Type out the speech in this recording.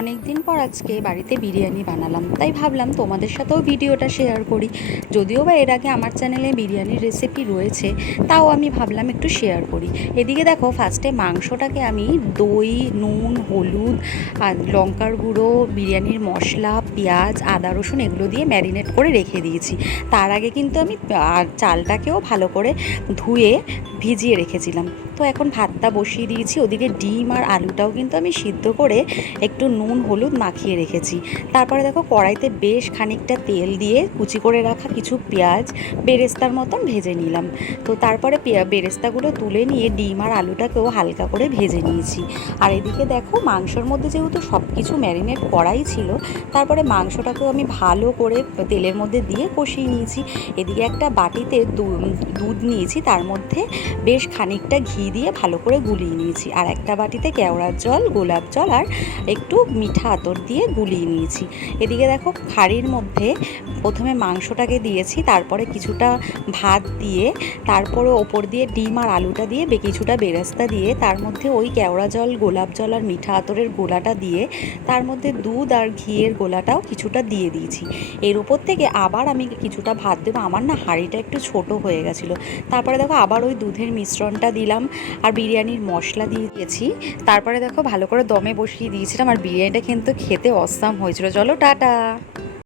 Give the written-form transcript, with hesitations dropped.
অনেক দিন পর আজকে বাড়িতে বিরিয়ানি বানালাম, তাই ভাবলাম তোমাদের সাথেও ভিডিওটা শেয়ার করি। যদিও বা এর আগে আমার চ্যানেলে বিরিয়ানির রেসিপি রয়েছে, তাও আমি ভাবলাম একটু শেয়ার করি। এদিকে দেখো, ফার্স্টে মাংসটাকে আমি দই, নুন, হলুদ আর লঙ্কার গুঁড়ো, বিরিয়ানির মশলা, পেঁয়াজ, আদা রসুন এগুলো দিয়ে ম্যারিনেট করে রেখে দিয়েছি। তার আগে কিন্তু আমি চালটাকেও ভালো করে ধুয়ে ভিজিয়ে রেখেছিলাম। তো এখন ভাতটা বসিয়ে দিয়েছি। ওদিকে ডিম আর আলুটাও কিন্তু আমি সিদ্ধ করে একটু নুন হলুদ মাখিয়ে রেখেছি। তারপরে দেখো, কড়াইতে বেশ খানিকটা তেল দিয়ে কুচি করে রাখা কিছু পেঁয়াজ বেরেস্তার মতন ভেজে নিলাম। তো তারপরে বেরেস্তাগুলো তুলে নিয়ে ডিম আর আলুটাকেও হালকা করে ভেজে নিয়েছি। আর এদিকে দেখো, মাংসর মধ্যে যেহেতু সব কিছু ম্যারিনেট করাই ছিল, তারপরে মাংসটাকেও আমি ভালো করে তেলের মধ্যে দিয়ে কষিয়ে নিয়েছি। এদিকে একটা বাটিতে দুধ নিয়েছি, তার মধ্যে বেশ খানিকটা ঘি দিয়ে ভালো করে গুলিয়ে নিয়েছি। আর একটা বাটিতে কেওড়ার জল, গোলাপ জল আর একটু মিঠা আতর দিয়ে গুলিয়ে নিয়েছি। এদিকে দেখো, হাঁড়ির মধ্যে প্রথমে মাংসটাকে দিয়েছি, তারপরে কিছুটা ভাত দিয়ে, তারপরে ওপর দিয়ে ডিম আর আলুটা দিয়ে কিছুটা বেরেস্তা দিয়ে, তার মধ্যে ওই কেওড়া জল, গোলাপ জল আর মিঠা আতরের গোলাটা দিয়ে, তার মধ্যে দুধ আর ঘিয়ের গোলাটাও কিছুটা দিয়ে দিয়েছি। এর উপর থেকে আবার আমি কিছুটা ভাত দেবো। আমার না হাঁড়িটা একটু ছোট হয়ে গেছিলো। তারপরে দেখো, আবার ওই দুধের মিশ্রণটা দিলাম আর বিরিয়ানির মশলা দিয়ে দিয়েছি। তারপরে দেখো, ভালো করে দমে বসিয়ে দিয়েছিলাম। আর বিরিয়ানিটা কিন্তু খেতে অসাম হয়েছিল। চলো টাটা।